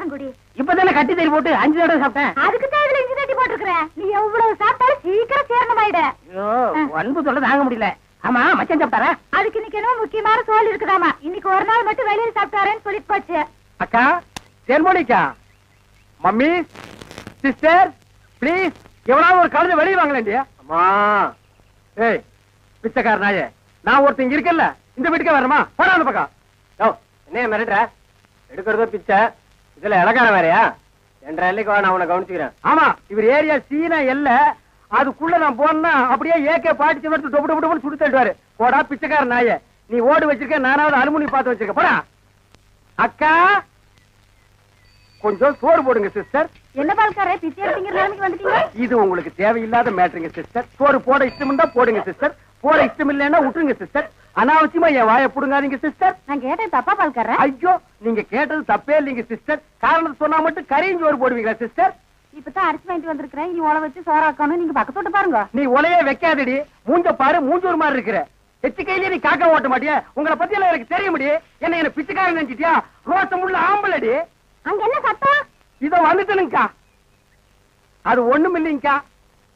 இப்பதானே கட்டி தறி போட்டு 5 தடவை சாப்பிட்டேன். அதுக்கு தான் இதுல இஞ்சி தட்டி போட்டுருக்கேன். நீ எவ்வளவு சாப்பிட்டாலும் சீக்கிரம் சேரணமாயிட. ஐயோ அன்பு சொல்ல தாங்க முடியல. ஆமா மச்சான் சாப்பிட்டாரா? அதுக்கு இன்னைக்கு என்ன முக்கியமான சோல் இருக்குதாமா. இன்னைக்கு ஒரு நாள் மட்டும் வெளியில சாப்பிட்டாரேன்னு சொல்லிட்டு போச்சு. அக்கா தேன்மொழிக்கா, மம்மி, சிஸ்டர், ப்ளீஸ் எவனாவது ஒரு கழுதை வெளியே வாங்கலேண்டியா? அம்மா ஏய் பிச்சைக்கார நாயே, நான் ஒருத்தங்க இருக்கல இந்த வீட்டுக்கே வரணுமா? போடா அந்த பக்கம். என்ன மிரட்டுற? எடுக்கிறதோ பிச்சை, இதுல இலக்கார வேறையா? என்ற எல்லைக்கு வா, நான் உன்னை கவனிச்சுக்கிறேன். ஆமா இவர் ஏரியா சீனா எல்ல, அதுக்குள்ள நான் போனா அப்படியே ஏகே பாட்டிச்சு டொப்பு டொப்பு டொப்பு சுடு தள்ளுவாரு. போடா பிச்சைக்கார நாயே, நீ ஓடு வச்சிருக்க, நானாவது அலுமினி பார்த்து வச்சிருக்கேன். போடா. அக்கா கொஞ்சம் சோறு போடுங்க சிஸ்டர். என்ன பால்காரே பிச்சை எடுத்தீங்க நிலைமைக்கு வந்துட்டீங்க? இது உங்களுக்கு தேவையில்லாத மேட்டருங்க சிஸ்டர். சோறு போட இஷ்டம் இருந்தா போடுங்க சிஸ்டர், போட இஷ்டம் இல்லைன்னா விட்டுருங்க சிஸ்டர். அனாவசியமா என் வாயை புடுங்காதீங்க சிஸ்டர். நான் கேட்டேன் தப்பா பால்காரே? ஐயோ நீங்க கேட்டது தப்பே இல்லைங்க சிஸ்டர். காரணம் சொன்னா மட்டும் கரையும் சோறு போடுவீங்களா சிஸ்டர்? இப்பதான் அரிசி வாங்கிட்டு வந்திருக்கிறேன். இனி உழ வச்சு சோறாக்கணும். நீங்க பக்கத்தோட்ட பாருங்க. நீ உலையே வைக்காதடி, மூஞ்ச பாரு, மூஞ்சூர் மாதிரி இருக்கிற. எச்சு கையிலே நீ காக்கா ஓட்ட மாட்டியா? உங்களை பத்தி எல்லாம் எனக்கு தெரிய முடியும். என்ன பிச்சைக்காரன் நினைச்சிட்டியா? ரோசம் உள்ள ஆம்பளடி. அங்க என்ன சத்தம்? இதோ வந்துட்டனுங்கக்கா. அது ஒண்ணும் இல்லைங்கக்கா,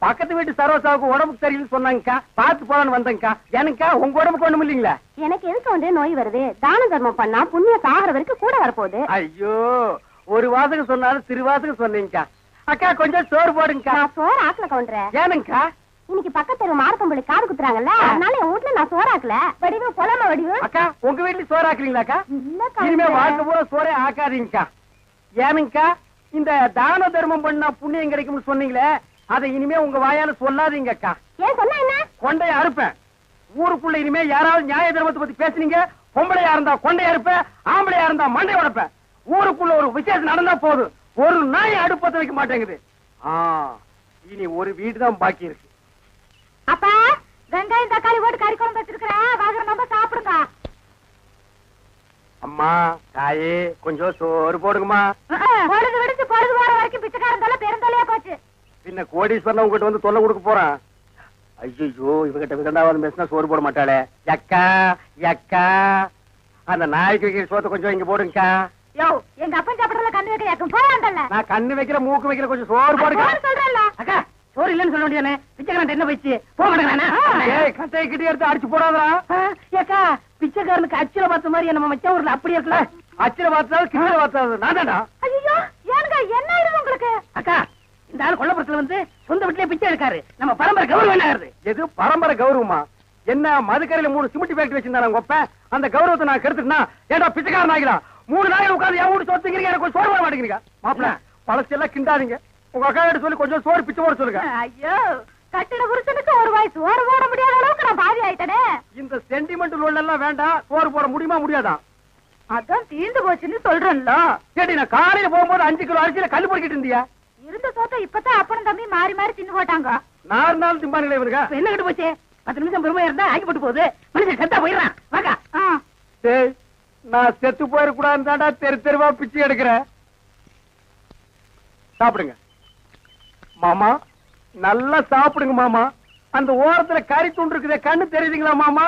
பக்கத்து வீட்டு சரோசாவுக்கு உடம்புக்கு சரியில்லைன்னு சொன்னாங்கக்கா, பார்த்து போலான்னு வந்தேங்கக்கா. எனக்கா உங்க உடம்புக்கு ஒண்ணும் இல்லைங்களா? எனக்கு எதுக்கு வந்து நோய் வருது? தான தர்மம் பண்ணா புண்ணியம் சாகர வரைக்கும் கூட வரப்போகுது. ஐயோ ஒரு வாசகம் சொன்னாலும் திருவாசகம் சொன்னீங்கக்கா. அக்கா கொஞ்சம் சோறு போடுங்கக்கா. நான் சோறு ஆக்கல கவுண்டரே. ஏனுங்கக்கா? இன்னைக்கு பக்கத்து மார்க்கம்பள்ளி காது குத்துறாங்கல்ல, அதனால என் வீட்டுல நான் சோறாக்கல. வடிவு பொலம வடிவு. அக்கா உங்க வீட்டுல சோறு ஆக்குறீங்களாக்கா? இல்ல இனிமே வாழ்க்கை பூரா சோறே ஆக்காதீங்கக்கா. ஏனுங்கக்கா? இந்த தான தர்மம் பண்ணா புண்ணியம் கிடைக்கும்னு சொன்னீங்களே, அதை இனிமே உங்க வாயால சொல்லாதீங்கக்கா. ஏன் சொன்னா என்ன? கொண்டைய அறுப்பேன். ஊருக்குள்ள இனிமே யாராவது நியாய தர்மத்தை பத்தி பேசுனீங்க, பொம்பளையா இருந்தா கொண்டைய அறுப்பேன், ஆம்பளையா இருந்தா மண்டை உடைப்பேன். ஊருக்குள்ள ஒரு விசேஷம் நடந்தா போதும், ஒரு நாய் அடுப்பத்த வைக்க மாட்டேங்குது. இனி ஒரு வீடு தான் பாக்கி இருக்கு. அப்பா வெங்காயம் தக்காளி போட்டு கறி குழம்பு வச்சிருக்கிறேன், வாங்குற நம்ம சாப்பிடுங்க. அம்மா தாயே கொஞ்சம் சோறு போடுங்கம்மா. பொழுது விடுச்சு பொழுது போற வரைக்கும் பிச்சைக்காரன் தொலை பெருந்தொலையா போச்சு. பின்ன கோடீஸ்வரன் உங்ககிட்ட வந்து தொல்லை கொடுக்க போறான். ஐயோ இவகிட்ட விதண்டாவது பேசினா சோறு போட மாட்டாளே. எக்கா எக்கா, அந்த நாய்க்கு வைக்கிற சோத்தை கொஞ்சம் இங்க போடுங்கக்கா. யோ எங்க அப்பன் சாப்பிடறதுல கண்ணு வைக்க யாக்கும் போயாண்டல்ல. நான் கண்ணு வைக்கிற மூக்கு வைக்கிற கொஞ்சம் சோறு போடுங்க சொல்றேன்ல. அக்கா சோறு இல்லன்னு சொல்ல வேண்டியதானே? பிச்சைக்காரன் என்ன போயிடுச்சு? போக மாட்டேங்கிறானே. ஏய் கட்டையை கிட்டே எடுத்து அடிச்சு போடாதா. ஏக்கா பிச்சைக்காரனுக்கு அச்சில பார்த்த மாதிரி நம்ம மச்சான் ஊர்ல அப்படி இருக்கல. அச்சில பார்த்தாலும் கிட்ட பார்த்தாது நான் தான்டா. ஐயோ ஏனுங்க என்ன ஆயிடுது உங்களுக்கு? அக்கா இந்த ஆள் கொல்லப்புறத்துல வந்து சொந்த வீட்டுலயே பிச்சை எடுக்காரு. நம்ம பரம்பரை கௌரவம் என்ன ஆகுது? எது பரம்பரை கௌரவமா? என்ன மதுக்கரையில 3 சிமெண்ட் ஃபேக்டரி வச்சிருந்தாங்க ஒப்ப, அந்த கௌரவத்தை நான் கெடுத்துட்டா ஏடா பிச்சைக்காரன் ஆகிலாம். 3 நாள் உட்கார்ந்து என் வீட்டு சொத்துக்கிறீங்க, எனக்கு சோறு போட மாட்டேங்கிறீங்க. மாப்பிள்ள பழசெல்லாம் கிண்டாதீங்க. உங்க அக்கா கிட்ட சொல்லி கொஞ்சம் சோறு பிச்சை போட சொல்லுங்க. ஐயோ கட்டின புருஷனுக்கு ஒரு வாய் சோறு போட முடியாத அளவுக்கு நான் பாதி ஆயிட்டனே. இந்த சென்டிமெண்ட் லோன் எல்லாம் வேண்டாம். சோறு போட முடியுமா முடியாதா? அதான் தீந்து போச்சுன்னு சொல்றேன்ல. கேட்டி நான் காலையில போகும்போது 5 கிலோ அரிசியில கல் பொறுக்கிட்டு இருந்தியா? இருந்த சோத்த இப்பதான் அப்பனும் தம்பி மாறி மாறி தின்னு போட்டாங்க. 4 நாள் திம்பானுங்களே இவருங்க. என்ன கட்டு போச்சு? 10 நிமிஷம் பெருமையா இருந்தா ஆக்கி போட்டு போகுது. மனுஷன் செத்தா போயிடறான். வாக்கா. டேய் நான் செத்து போயிடக்கூடாதுன்னு தாண்டா தெரு தெருவா பிச்சை எடுக்கிறேன். சாப்பிடுங்க மாமா, நல்லா சாப்பிடுங்க மாமா. அந்த ஓரத்துல கறி துண்டு இருக்குதே, கண்ணு தெரியுதுங்களா மாமா?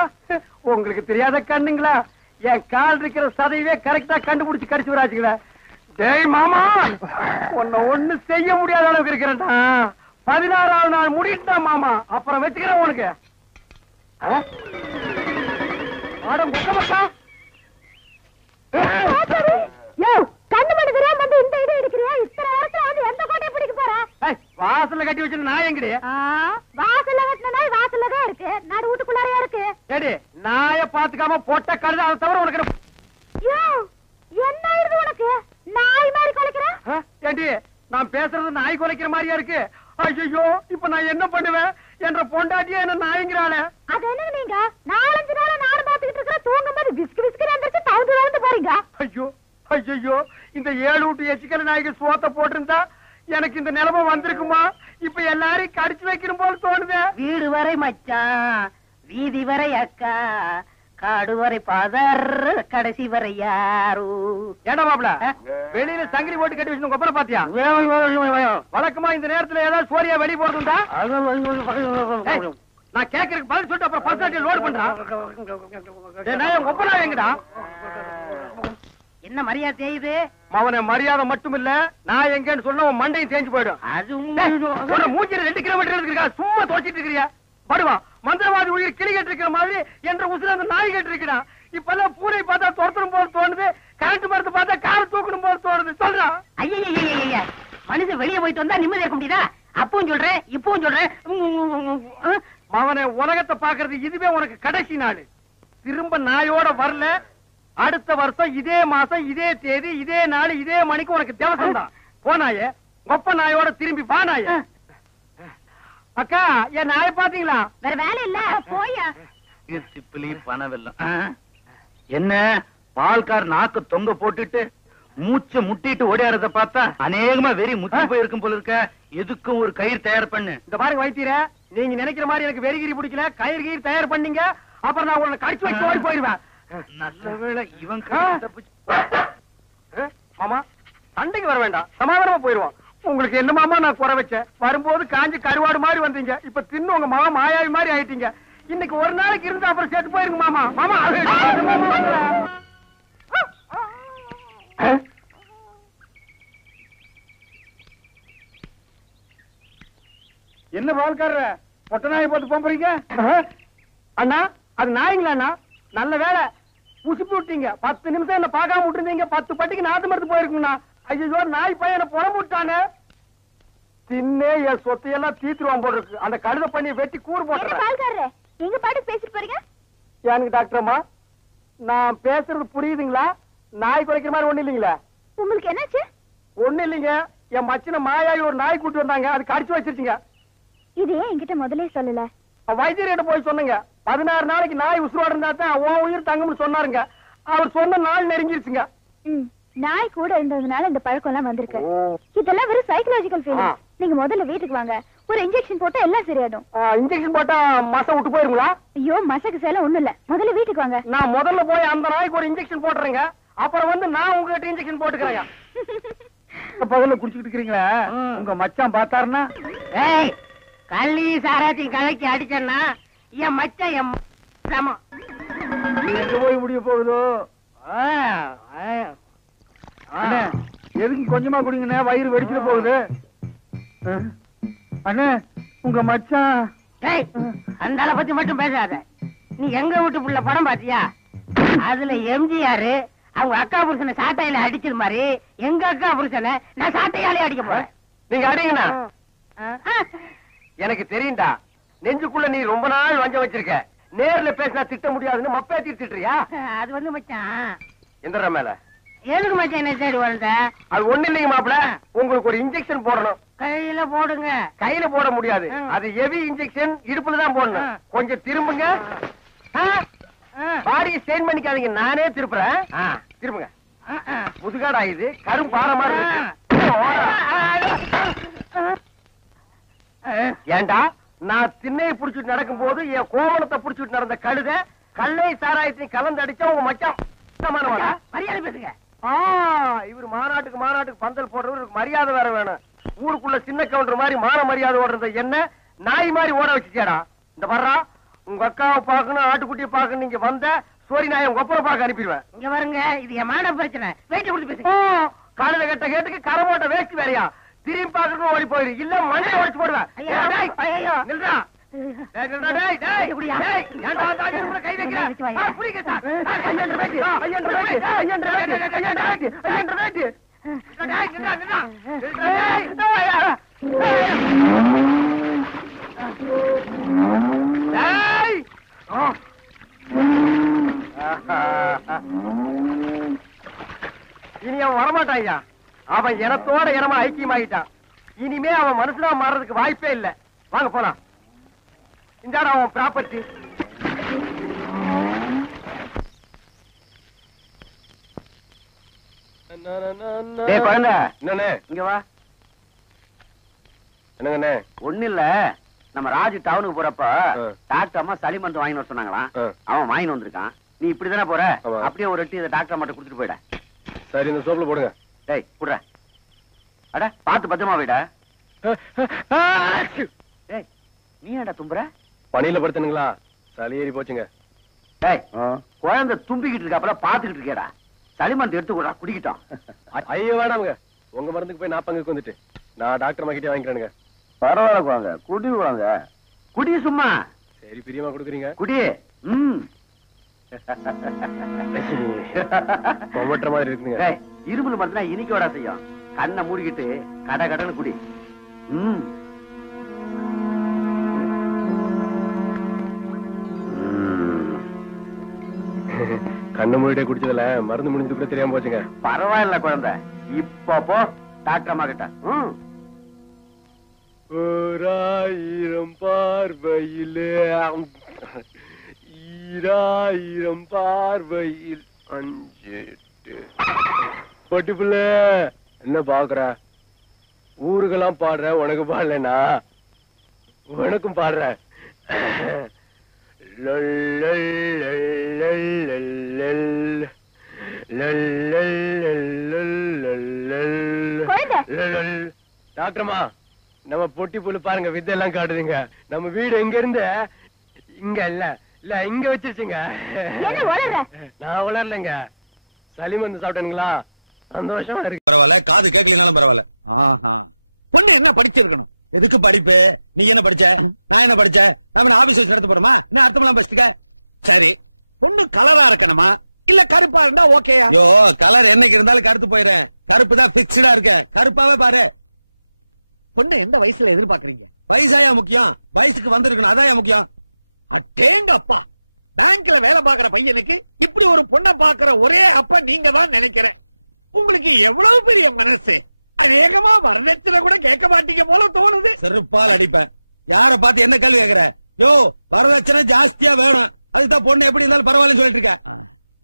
உங்களுக்கு தெரியாத கண்ணுங்களா? என் கால் இருக்கிற சதையவே கரெக்டா கண்டுபிடிச்சு கடிச்சு வராச்சுங்களா? டேய் மாமா, உன்னை ஒண்ணு செய்ய முடியாத அளவுக்கு இருக்கிறேன்டா. 16ஆவது நாள் முடிட்டா மாமா, அப்புறம் வச்சுக்கிறேன் உனக்கு. வாசல்ல கட்டி வச்சு நான் எங்கடி? வாசல்ல கட்டின நாய் வாசல்ல தான் இருக்கு, நடு வீட்டுக்குள்ளாரையா இருக்கு. ஏடி நாய பாத்துக்காம போட்ட கழுத, அதை தவிர உனக்கு என்ன ஆயிருது உனக்கு? நாய் மாதிரி குலைக்கிற? ஏண்டி நான் பேசுறது நாய் குலைக்கிற மாதிரியா இருக்கு? ஐயோ இப்ப நான் என்ன பண்ணுவேன்? என்ற பொண்டாட்டியா என்ன நாய்ங்கிறாளே. அது என்ன நீங்க 4-5 நாளா நாடு பாத்துக்கிட்டு இருக்கிற, தூங்கும் போது விஸ்கு விஸ்கு வந்துச்சு தவுந்து போறீங்க. ஐயோ ஐயோ, இந்த 7 வீட்டு எச்சிக்கல நாய்க்கு சோத்த போட்டிருந்தா எனக்கு இந்த நிலைமை வந்திருக்குமா? இப்ப எல்லாரையும் கடிச்சு வைக்கணும் போல தோணுது. வீடு வரை மச்சான், வீதி வரை அக்கா, காடு வரை பாதர், கடைசி வரை யாரு. ஏடா மாப்ள வெளியில சங்கிலி போட்டு கட்டி வச்சு கொப்பரை பாத்தியா? வழக்கமா இந்த நேரத்துல ஏதாவது சோரியா வெளியே போறதுண்டா? நான் கேக்குறதுக்கு பதில் சொல்லிட்டு அப்புறம் பர்சனாலிட்டி லோட் பண்றான். கொப்பரா எங்கடா? என்ன மரியாதை செய்யுது? அவனை மரியாதை மட்டும் இல்ல, நான் எங்கன்னு சொன்ன உன் மண்டையும் தேஞ்சு போயிடும். அது மூஞ்சில 2 கிலோமீட்டர் இருக்கா, சும்மா தோச்சிட்டு இருக்கிறியா? படுவா, மந்திரவாதி உயிர் கிளி கட்டு இருக்கிற மாதிரி என்ற உசுர அந்த நாய் கட்டு இருக்கிறான். இப்பெல்லாம் பூனை பார்த்தா துரத்தணும் போது தோணுது, கரண்ட் மரத்தை பார்த்தா காரை தூக்கணும் போது தோணுது. சொல்றான். ஐயா, மனுஷன் வெளியே போயிட்டு வந்தா நிம்மதி இருக்க முடியுதா? அப்பவும் சொல்றேன், இப்பவும் சொல்றேன். அவனை உலகத்தை பாக்குறது இதுவே உனக்கு கடைசி நாள். திரும்ப நாயோட வரல, அடுத்த வருஷம் இதே மாசம் இதே தேதி இதே நாள் இதே மணிக்கு உனக்கு திவசம் தான். போனாயே ஒப்ப நாயோட திரும்பி பானாய. அக்கா, என் நாயை பாத்தீங்களா? வேற வேலை இல்ல, போயா. சிப்பிலி பணவெல்லாம் என்ன பால்கார் நாக்கு தொங்க போட்டுட்டு மூச்ச முட்டிட்டு ஓடியாரத பார்த்தா அநேகமா வெறி முத்தி போயிருக்கும் போல இருக்க. எதுக்கும் ஒரு கயிறு தயார் பண்ணு. இந்த பாருங்க வைத்தியர, நீங்க நினைக்கிற மாதிரி எனக்கு வெறிகிரி பிடிக்கல. கயிறு கயிறு தயார் பண்ணீங்க, அப்புறம் நான் உங்களை கடிச்சு வச்சு ஓடி போயிருவேன். நல்ல வேளை இவன் மாமா, சண்டைக்கு வர வேண்டாம், சமாதானமா போயிருவோம். உங்களுக்கு என்ன மாமா நான் குறை வச்சேன்? வரும்போது காஞ்சி கருவாடு மாதிரி வந்தீங்க, இப்ப தின்னு உங்க மாமா மாயாவி மாதிரி ஆயிட்டீங்க. இன்னைக்கு ஒரு நாளைக்கு இருந்தா அப்புறம் செத்து போயிருங்க மாமா. மாமா என்ன பால்காரர பொட்ட நாயை போட்டு போறீங்க? அண்ணா, அது நாய்ங்களா அண்ணா? நல்ல வேலை உசுப்பி விட்டீங்க. 10 நிமிஷம் என்ன பார்க்காம விட்டுருந்தீங்க, 10 பட்டிக்கு நாத்து மருந்து போயிருக்குங்கண்ணா. ஐயோ, நாய் பையனை புறம்பு விட்டானே. தின்னே என் சொத்தையெல்லாம் தீத்துருவான் போல இருக்கு. அந்த கழுத பண்ணி வெட்டி கூறு போட்டுறேன். எங்க பாட்டுக்கு பேசிட்டு போறீங்க? எனக்கு டாக்டர்மா, நான் பேசுறது புரியுதுங்களா? நாய் குறைக்கிற மாதிரி ஒண்ணு இல்லைங்களா? உங்களுக்கு என்னாச்சு? ஒண்ணு இல்லைங்க, என் மச்சின மாயாவி ஒரு நாய் கூட்டு வந்தாங்க, அது கடிச்சு வச்சிருச்சுங்க. இது ஏன் என்கிட்ட முதல்ல சொல்லல? வைத்தியர்கிட்ட போய் சொன்னங்க. 16 நாளைக்கு நாய் உசுரோட இருந்தா தான் உன் உயிர் தங்கும்னு சொன்னாருங்க. அவர் சொன்ன நாள் நெருங்கிருச்சுங்க. நாய் கூட இருந்ததுனால இந்த பழக்கம் எல்லாம் வந்திருக்கு. இதெல்லாம் வெறும் சைக்கலாஜிக்கல் ஃபீலிங். நீங்க முதல்ல வீட்டுக்கு வாங்க, ஒரு இன்ஜெக்ஷன் போட்டா எல்லாம் சரியாடும். இன்ஜெக்ஷன் போட்டா மசம் விட்டு போயிருங்களா? ஐயோ, மசக்கு சேலம் ஒண்ணும் இல்ல, முதல்ல வீட்டுக்கு வாங்க. நான் முதல்ல போய் அந்த நாய்க்கு ஒரு இன்ஜெக்ஷன் போட்டுறேங்க, அப்புறம் வந்து நான் உங்ககிட்ட இன்ஜெக்ஷன் போட்டுக்கிறேன். பகல்ல குடிச்சுக்கிட்டு இருக்கிறீங்களா? உங்க மச்சான் பார்த்தாருன்னா? ஏய், கள்ளி சாராத்தையும் கலக்கி அடிச்சேன்னா என் மச்சான் என் சமம். எங்க போய் முடிய போகுதோ? எதுக்கு கொஞ்சமா குடிங்கண்ணே, வயிறு வெடிச்சுட்டு போகுது. அண்ணே, உங்க மச்சான். அந்த ஆளை பத்தி மட்டும் பேசாத. நீ எங்க வீட்டு புள்ள படம் பாத்தியா? அதுல எம்ஜிஆர் அவங்க அக்கா புருஷனை சாட்டையில அடிச்சது மாதிரி எங்க அக்கா புருஷனை நான் சாட்டையாலே அடிக்க போறேன். நீங்க அடிங்கண்ணா. எனக்கு தெரியும்டா, நெஞ்சுக்குள்ள நீ ரொம்ப நாள் வஞ்சம் வச்சிருக்க. நேர்ல பேசினா திட்ட முடியாதுன்னு மப்பே திட்டுறியா? அது வந்து மச்சான். எந்த மேல எதுக்கு மச்சான் என்ன தேடி வந்த? அது ஒண்ணு இல்லைங்க மாப்பிள, உங்களுக்கு ஒரு இன்ஜெக்ஷன் போடணும். கையில போடுங்க. கையில போட முடியாது, அது ஹெவி இன்ஜெக்ஷன், இடுப்புல தான் போடணும். கொஞ்சம் திரும்புங்க. பாடியை ஸ்டெயின் பண்ணிக்காதீங்க, நானே திருப்புறேன். திரும்புங்க. முதுகாடா இது, கரும் பாறை மாதிரி இருக்கு. ஏண்டா, நான் திண்ணையை புடிச்சிட்டு நடக்கும் போது என் கோவணத்தை புடிச்சிட்டு நடந்த கழுத கல்லை சாராயத்தையும் கலந்து அடிச்சா உங்க மச்சான் மரியாதை பேசுங்க. இவர் மாநாட்டுக்கு பந்தல் போடுறவருக்கு மரியாதை வேற வேணும். ஊருக்குள்ள சின்ன கவுண்டர் மாதிரி மான மரியாதை ஓடுறத என்ன நாய் மாதிரி ஓட வச்சுச்சேடா. இந்த வர்றா, உங்க அக்காவை பாக்கணும், ஆட்டுக்குட்டியை பாக்கணும். நீங்க வந்த சோரி நாயை உங்க ஒப்பரை பார்க்க அனுப்பிடுவேன். இங்க வருங்க, இது என் மான பிரச்சனை. வெயிட் கொடுத்து பேசுங்க. காலையில கட்ட கேட்டுக்கு கரை போட்ட வேஸ்ட் வேறையா? திரும்பி பாக்கணும் ஓடி போயிரு, இல்ல மண்டையை உடைச்சு போடுவேன். நில்றா. இனி அவன் வரமாட்டான் ஐயா. அவன் இனத்தோட இனமா ஐக்கியமாயிட்டான். இனிமே அவன் மனுஷனா மாறதுக்கு வாய்ப்பே இல்ல. வாங்க போலாம். இந்த அவன் ப்ராப்பர்ட்டி. குழந்தை என்னண்ணே? இங்க வா. என்னங்கண்ணே? ஒண்ணு இல்ல, நம்ம ராஜு டவுனுக்கு போறப்ப டாக்டர் அம்மா சளி மருந்து வாங்கி வர சொன்னாங்களாம். அவன் வாங்கி வந்திருக்கான். நீ இப்படிதானே போற, அப்படியே ஒரு எட்டி டாக்டர் மட்டும் கொடுத்துட்டு போயிட. சரி, இந்த சோப்புல போடுங்க. டேய் குடுற. அட பாத்து பத்திரமா போயிட. டேய் நீ என்னடா தும்புற? பணியில படுத்துனுங்களா, சளி ஏறி போச்சுங்க. டேய் குழந்தை தும்பிக்கிட்டு இருக்க, அப்புறம் பாத்துக்கிட்டு இருக்கேடா. சளிமருந்து எடுத்து கூட குடிக்கிட்டோம். ஐயோ வேணாமுங்க, உங்க மருந்துக்கு போய் நான் பங்குக்கு வந்துட்டு நான் டாக்டர் மாக்கிட்டே வாங்கிக்கிறேனுங்க. பரவாயில்ல வாங்க, குடி வாங்க. குடி சும்மா. சரி பிரியமா கொடுக்குறீங்க, குடி. கொமட்டுற மாதிரி இருக்குங்க. இருமல் மருந்துனா இனிக்கோட செய்யும். கண்ணை மூடிக்கிட்டு கட கடன்னு குடி. கண்ணு மூடிட்டே குடிச்சதுல மருந்து முடிஞ்சது கூட தெரியாம போச்சுங்க. பரவாயில்ல குழந்தை, இப்ப போ டாக்டர் அம்மா கிட்ட. ஓராயிரம் பார்வையிலே ஈராயிரம் பார்வையில் 5 பொட்டிப்புள்ள என்ன பாக்குற? ஊருக்கெல்லாம் பாடுற, உனக்கு பாடலனா உனக்கும் பாடுற. டாக்டர்மா, நம்ம பொட்டி புல்லு பாருங்க, வித்தெல்லாம் காட்டுதுங்க. நம்ம வீடு எங்க இருந்து இங்க இல்ல இங்க வச்சிருச்சுங்க. நான் உளரலைங்க, சளிமருந்து சாப்பிட்டேனுங்களா, சந்தோஷமா இருக்கு. பரவாயில்ல, காது கேட்கலனாலும் பரவாயில்ல. பொண்ணு என்ன படிச்சிருக்கணும்? எதுக்கு படிப்பு? நீ என்ன படிச்ச? நான் என்ன படிச்சேன்? நாம ஆபீஸ் வச்சு நடத்த போறோமா? என்ன அர்த்தமெல்லாம் படிச்சுக்க? சரி, பொண்ணு கலரா இருக்கணுமா இல்ல கருப்பா இருந்தா ஓகேயா? யோ, கலர் என்னைக்கு இருந்தாலும் கருத்து போயிடுறேன். கருப்பு தான் பிக்ஸ்டா இருக்க. கருப்பாவே பாரு. பொண்ணு எந்த வயசுல எதிர்பார்க்கறீங்க? வயசாயா முக்கியம்? வயசுக்கு வந்திருக்கணும், அதான் முக்கியம். அட்டேங்க அப்பா, பேங்க்ல வேலை பாக்குற பையனுக்கு இப்படி ஒரு பொண்ணை பாக்குற ஒரே அப்பா நீங்க தான் நினைக்கிறேன். உங்களுக்கு எவ்வளவு பெரிய மனசு! அநேகமா வரதட்சணை கூட கேட்க மாட்டீங்க போல தோணுது. செருப்பால் அடிப்பேன். யார பார்த்து என்ன கேள்வி கேக்குற? யோ, வரதட்சணை ஜாஸ்தியா வேணும், அதுதான் பொண்ணு எப்படி இருந்தாலும் பரவாயில்லன்னு சொல்லிட்டு இருக்க.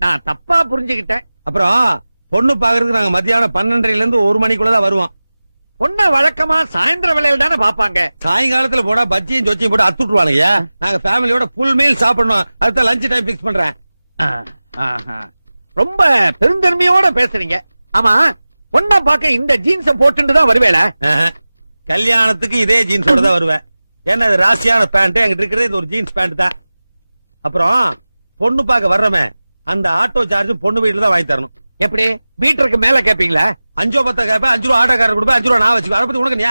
நான் தப்பா புரிஞ்சுக்கிட்டேன். அப்புறம் பொண்ணு பாக்குறதுக்கு நாங்க மத்தியானம் 12:30 இருந்து 1 மணிக்குள்ளதான் வருவோம். பொண்ண வழக்கமா சாயந்தர வேலையில தானே பாப்பாங்க. சாயங்காலத்துல போட பஜ்ஜியும் சொச்சியும் போட்டு அத்துட்டுவானுங்க. நாங்க ஃபேமிலியோட ஃபுல் மீல் சாப்பிடணும், அதுதான் லஞ்ச் டைம் பிக்ஸ் பண்றேன். ரொம்ப பெருந்தன்மையோட பேசுறீங்க. ஆமா, பொண்ண பாக்க இந்த ஜீன்ஸ் போட்டுட்டு தான் வருவேல? கல்யாணத்துக்கு இதே ஜீன்ஸோட தான் வருவேன். ஏன்னா இது ராசியான பேண்ட், எங்கிட்ட இருக்கிறது இந்த ஒரு ஜீன்ஸ் பேண்ட் தான். அப்புறம் பொண்ணு பார்க்க வர்றமே, அந்த ஆட்டோ சார்ஜும் பொண்ணு வீட்டுல தான் வாங்கி தரணும். எப்படி? மீட்டருக்கு மேல கேப்பீங்களா? 5 10 கேப்பேன், 5 ரூபா ஆட்டோக்காரர் கொடுப்பேன், 5 ரூபா நான் வச்சுக்கோ. அதை பத்தி உனக்கு நீ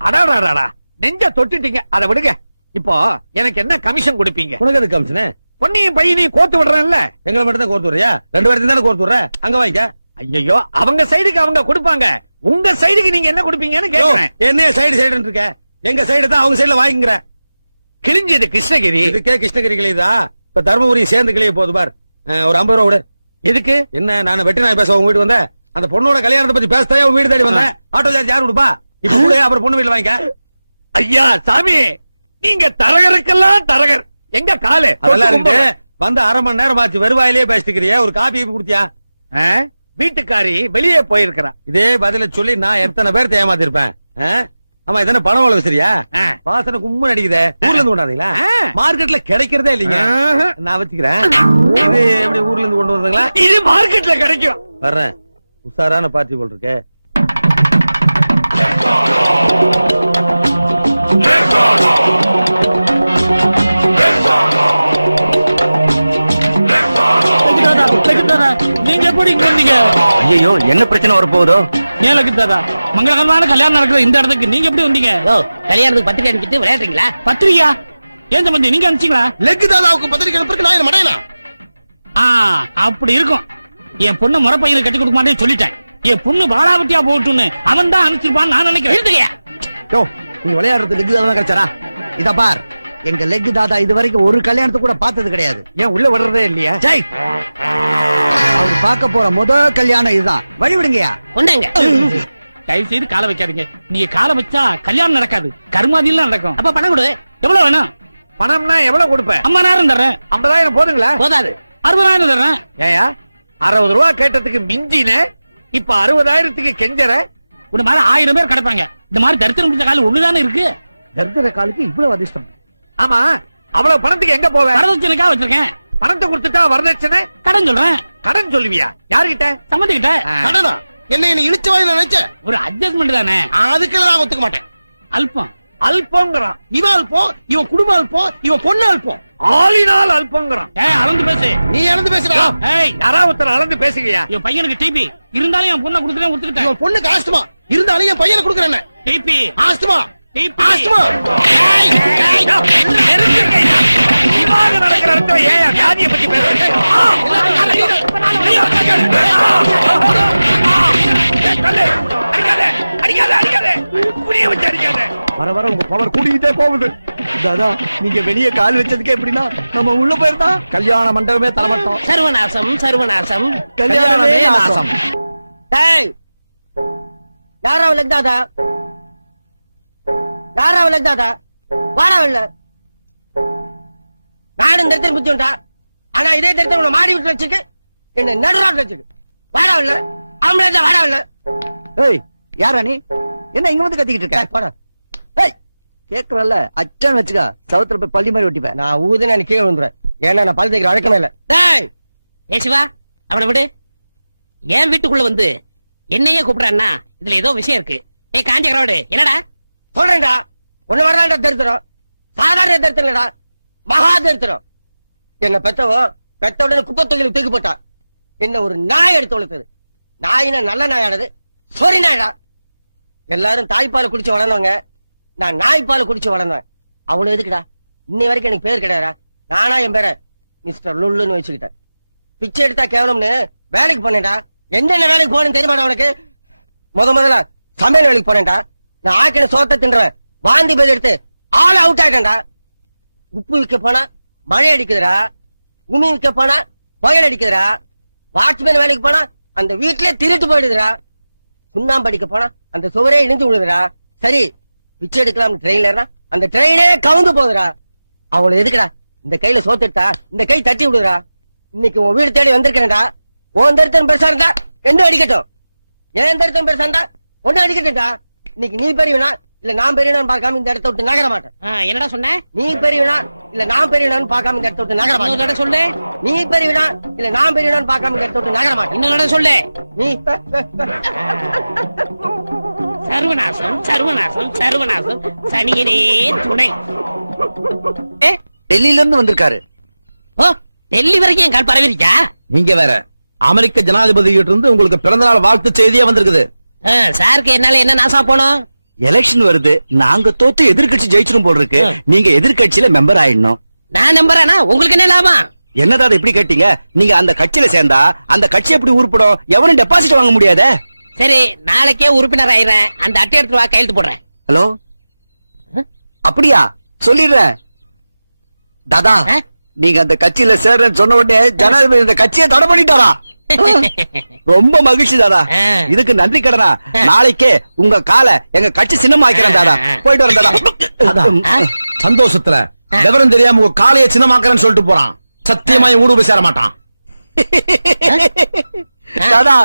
அடாடாடா, நெஞ்ச தொட்டுட்டீங்க. அதை விடுங்க. இப்போ எனக்கு என்ன கமிஷன் கொடுப்பீங்க? உனக்கு எது கமிஷனு? பொண்ணையும் பையனையும் கோர்த்து விடுறேன்ல. எங்களை மட்டும் தான் கோர்த்து விடுறியா? 2 பேர்த்தையும் தானே கோர்த்து விடுற, அங்க வாங்கிக்க. ஐயோ, அவங்க சைடுக்கு அவங்க கொடுப்பாங்க, உங்க சைடுக்கு நீங்க என்ன கொடுப்பீங்கன்னு கேக்குறேன். என்ன சைடு சைடுன்னு இருக்க? எங்க சைடு தான் அவங்க சைடுல வாங்கிக்கிற. கிழிஞ்சது கிருஷ்ணகிரி. இதுக்கே கிருஷ்ணகிரி கிளியுதா? இப்ப தர்மபுரி சேர்ந்து கிளிய போகுது பார். ஒரு 50 ரூபா விடு. எதுக்கு? என்ன, நான் வெட்டி நாய் பேச உங்க வீட்டு வந்தேன்? அந்த பொண்ணோட கல்யாணத்தை பத்தி பேச உங்க வீடு தேடி வந்தேன். ஆட்டோ சார்ஜ் யாரு கொடுப்பா? இப்ப கூட அப்புறம் பொண்ணு வீட்டுல வாங்கிக்க. ஐயா சாமி, நீங்க தரகருக்கெல்லாம் தரகர். எங்க காலு? அதெல்லாம் இருக்கு. வந்து 1/2 மணி நேரம் ஆச்சு, வெறுவாயிலேயே பேசிக்கிறியா? ஒரு காபி குடுத்தியா? வீட்டுக்காரி வெளியே போயிருக்கிறா. இதே பதில சொல்லி நான் எத்தனை பேர் ஏமாத்திருப்பேன். ஆமா, இதென்ன பணம் உள்ள சரியா? வாசனை கும்மன் அடிக்குதே. ஊர்ல இருந்து கொண்டாந்தீங்களா? மார்க்கெட்ல கிடைக்கிறதே இல்லைங்க. நான் வச்சுக்கிறேன். இது எப்படி ஊர்ல இருந்து கொண்டு வந்தீங்களா? இது மார்க்கெட்ல கிடைக்கும். வர்றேன். உஷாரான பார்ட்டி போல் இருக்கு. நீங்க எப்படி இங்க வந்தீங்க? ஐயோ, என்ன பிரச்சனை வரப்போகுதோ? ஏலக்கு தாதா, மங்களகரமான கல்யாணம் நடக்கிற இந்த இடத்துக்கு நீங்க எப்படி வந்தீங்க? கல்யாணத்துக்கு பத்திரிக்கை அனுப்பிட்டு விளையாடுறீங்களா? பத்திரிகையா? ஏன் சம்பந்தி, நீங்க அனுப்பிச்சீங்களா? லெக்கு தாதாவுக்கு பத்திரிக்கை அனுப்புறதுக்கு நான் என்ன மடையலாம்? அப்படி இருக்கும். என் பொண்ணு முறை பையனுக்கு கட்டி கொடுக்க மாட்டேன்னு சொல்லிட்டேன். என் பொண்ணு வாழாவட்டியா போட்டுன்னு அவன் தான் அனுப்பிச்சிருப்பான்னு நான் நினைக்கிறேன். நீ விளையாடுறது லெக்கு தாதா கிடைச்சாரா? இத பார், எங்க லெக்கு தாதா இது வரைக்கும் ஒரு கல்யாணத்தை கூட பார்த்தது கிடையாது. ஏன் உள்ள விடுறதே இல்லையா? அவர் பார்க்க போற கல்யாணம் இதுதான். வழி விடுங்கயா. ஒண்ணுங்க. தயவு செய்து காலை வைக்காதீங்க. நீங்க காலை வச்சா கல்யாணம் நடக்காது, கருமாதியெல்லாம் நடக்கும். அப்ப பணம் கொடு. எவ்வளவு வேணும்? பணம்னா எவ்வளவு கொடுப்பேன்? 50,000 தர்றேன். 50,000 போதுங்களா? போதாது. 60,000 தர்றேன். ஏயா 60 ரூபா கேட்டதுக்கு மிஞ்சின, இப்ப 60,000க்கு கெஞ்சற? ஒரு மாதிரி 1000 பேர் கிடப்பாங்க. இந்த மாதிரி தரித்திரம் பிடிச்ச காலம் ஒண்ணுதானே இருக்கு. தரித்திர காலுக்கு இவ்வளவு அதிர்ஷ்டம்? ஆமா, அவ்வளவு பணத்துக்கு எங்க போவேன்? வரதட்சணைக்காக வச்சிருக்கேன். பணத்தை கொடுத்துட்டா வரதட்சணை? கடன் சொல்றேன். கடன் சொல்லுவியா? யாருகிட்ட? சம்மந்திக்கிட்ட. கடனா? என்ன இழுச்சு வாங்கி நினைச்ச? ஒரு அட்ஜஸ்ட்மெண்ட் தானே, அதுக்கெல்லாம் நான் ஒத்துக்க மாட்டேன். அல்பம். அல்பங்கிறான். இவன் அல்பம், இவன் குடும்பம் அல்பம், இவன் பொண்ணு அல்பம். ஆளினால் அல்பங்கிறான். அளந்து பேசு. நீ அளந்து பேசுறா. யாராவது ஒருத்தர் அளந்து பேசுங்கயா. என் பையனுக்கு டிபி இருந்தாலும் என் பொண்ணை கொடுக்குறேன் ஒத்துக்கிட்டேன். இவன் பொண்ணுக்கு ஆஸ்துமா இருந்தாலும் என் பையனை கொடுக்குறேன். TB asthma TB asthma. இவாக நடக்கிற இடத்துல ஏன் வியாதியை பத்தி பேசுறீங்க? வர வர உங்க பவர் கூட்டிக்கிட்டே போகுது. தாதா நீங்க வெளியே கால் வச்சதுக்கு எப்படின்னா நம்ம உள்ள போயிருந்தா கல்யாண மண்டபமே தரமாட்டோம். சர்வநாசம் சர்வநாசம். கல்யாணமே நாசம். டேய் யாரா லக்தாதா யாரா லக்தாதா வாடா இல்ல நானும் இந்த இடத்துல புத்தியுண்டா. ஆனா இதே இடத்துல உன்னை மாடி விட்டு வச்சுக்கு என்ன நடுராட்டு வச்சுக்கு வாடா இல்ல ஆம்பளை வாடா இல்ல. ஏய் யாரா நீ என்ன இங்க வந்து கத்திக்கிட்டு இருக்க? போடா. ஏய் கேக்குறல்ல அச்சான் வச்சுக்க சவுத்துல போய் பள்ளி மாதிரி ஒட்டிப்பேன். நான் ஊதுன கீழே விழுந்துறேன். ஏன்னா நான் பல் தேய்க்கிற வழக்கமே இல்ல. டேய் ஏ சிவா அவனை விடு. ஏன் வீட்டுக்குள்ள வந்து என்னையே கூப்பிடான்னா இதுல ஏதோ விஷயம் இருக்கு. ஏ காஞ்சிகரோடு என்னடா சொல்றேன்டா. ஒண்ணு வரலாண்டா தரித்திரம். சாதாரண தரித்திரம் இல்லடா, மகா தரித்திரம். என்ன பெத்தவோ பெத்த உடனே குப்பை தொகையில தூக்கி போட்டா. என்ன ஒரு நாய் எடுத்து வளர்த்தது. நாயினா நல்ல நாயானது சொரி நாயடா. எல்லாரும் தாய்ப்பாலை குடிச்சு வளர்ந்தவங்க, நான் நாய்ப்பாலை குடிச்சு வளர்ந்தேன். அவ்வளவு எதுக்குடா? இன்னை வரைக்கும் எனக்கு பேர் கிடையாதா? நானா என் பேரை மிஸ்டர் லுல்லுன்னு வச்சுக்கிட்டேன். பிச்சை எடுத்தா கேவலம்னு வேலைக்கு போனேன்டா. என்னென்ன வேலைக்கு போனேன்னு தெரியுமாடா உனக்கு? முதல்ல சமையல் வேலைக்கு போனேன்டா. நான் ஆக்கின சோத்தை தின்றேன். வாந்தி பேர் எடுத்து ஆள் அவுட் ஆயிட்டேன்டா. உப்பு விற்க போனா மழை அடிக்குதுடா, உமி விற்க போனா புயல் அடிக்குதுடா, வாட்ச்மேன் வேலைக்கு போனா அந்த வீட்லயே திருட்டு போயிடுதுடா, சுண்ணாம்பு அடிக்க போனா அந்த சுவரே இடிஞ்சு விடுதுடா. சரி பிச்சை எடுக்கலாம் ட்ரெயின்ல அந்த ட்ரெயினே கவுந்து போகுதுடா. அவ்வளவு எதுக்குடா? இந்த கையில சோத்தெடுத்தா இந்த கை தட்டி விடுதுடா. இன்னைக்கு உன் வீடு தேடி வந்திருக்கிறேன்டா. உன் தருத்தம் பெருசா இருந்தா ரெண்டு அடிக்கட்டும், ஏன் தருத்தம் பெருசா இருந்தா ஒண்ணு அடிக்கட்டும்டா. இன்னைக்கு நீ பெரியவனா இல்ல நான் பெரியவனான்னு பார்க்காம இந்த இடத்த விட்டு நகர மாட்டேன். என்னடா சொன்ன? நீ பெரியவனா இல்ல நான் பெரியவனான்னு பார்க்காம இந்த இடத்த விட்டு நகர மாட்டேன். சொல்லு. நீ பெரியவனா இல்ல நான் பெரியவனான்னு பார்க்காம இந்த இடத்த விட்டு நகர மாட்டேன். இன்னொரு சொல்லு. நீ சர்வநாசம் சர்வநாசம் சர்வநாசம் சனியனே துணை. டெல்லியில இருந்து வந்திருக்காரு. ஓ டெல்லி வரைக்கும் என் கால் பரவிருச்சா? நீங்க வேற அமெரிக்க ஜனாதிபதி கிட்ட இருந்து உங்களுக்கு பிறந்த நாள் வாழ்த்து செய்தியே வந்திருக்குது. சாருக்கு என்னால என்ன நாசா போனோம்? எலெக்ஷன் வருது, நாங்க தோத்து எதிர்கட்சி ஜெயிச்சிரும் போல் இருக்கு. நீங்க எதிர்கட்சியில மெம்பர் ஆயிடணும். நான் நம்புறேனா? உங்களுக்கு என்ன லாபம்? என்னடா இப்படி கேட்டீங்க? நீங்க அந்த கட்சியில சேர்ந்தா அந்த கட்சி எப்படி உருப்படும்? எவனும் டெபாசிட் வாங்க முடியாதே. சரி நாளைக்கே உறுப்பினர் ஆயிடுறேன். அந்த அட்டை எடுத்து வா, கையெழுத்து போடுறேன். ஹலோ அப்படியா? சொல்லிடுறேன். தாதா நீங்க அந்த கட்சியில சேர்றேன்னு சொன்ன உடனே ஜனாதிபதி இந்த கட்சியை தடை பண்ணிட்டாரா? ரொம்ப மகிழ்ச்சி தாதா. இதுக்கு நன்றி கடனா நாளைக்கே உங்க காலை எங்க கட்சி சின்னமாக்கிறேன் தாதா. போயிட்டு வரேன் தாதா. சந்தோஷத்துல விவரம் தெரியாம உங்க காலையை சின்னமாக்கிறேன்னு சொல்லிட்டு போறான். சத்தியமா ஊடு போய் சேர மாட்டான். தாதா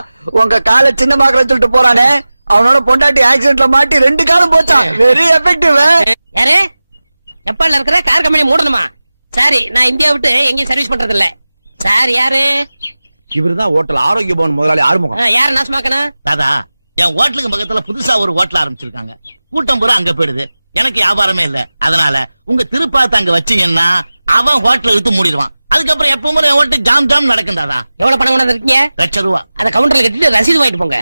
உங்க காலை சின்னமாக்கிறேன்னு சொல்லிட்டு போறானே, அவனோட பொண்டாட்டி ஆக்சிடென்ட்ல மாட்டி 2 காலம் போச்சான். Very effective. யாரு? ஜப்பான்ல இருக்கிற கார் கம்பெனி மூடணுமா? சரி நான் இந்தியா விட்டு எங்கேயும் சர்வீஸ் பண்றது இல்ல. சார் யாரு? இவருதான் ஹோட்டல் ஆரோக்கிய பவன் முதலாளி ஆறுமுகம். யாரு நாசமாக்கணும்? தாதா என் ஹோட்டலுக்கு பக்கத்துல புதுசா ஒரு ஹோட்டல் ஆரம்பிச்சிருக்காங்க. கூட்டம் பூரா அங்க போயிடுது. எனக்கு வியாபாரமே இல்ல. அதனால உங்க திருப்பாத்த அங்க வச்சீங்கன்னா அவன் ஹோட்டலை வித்து மூடிடுவான். அதுக்கப்புறம் எப்பவும் என் ஹோட்டல் ஜாம் ஜாம் நடக்கும் தாதா. எவ்வளவு பணம் கொண்டு இருக்கீங்க? ₹1,00,000. அத கவுண்டர்ல கட்டிட்டு ரசீது வாங்கிட்டு போங்க.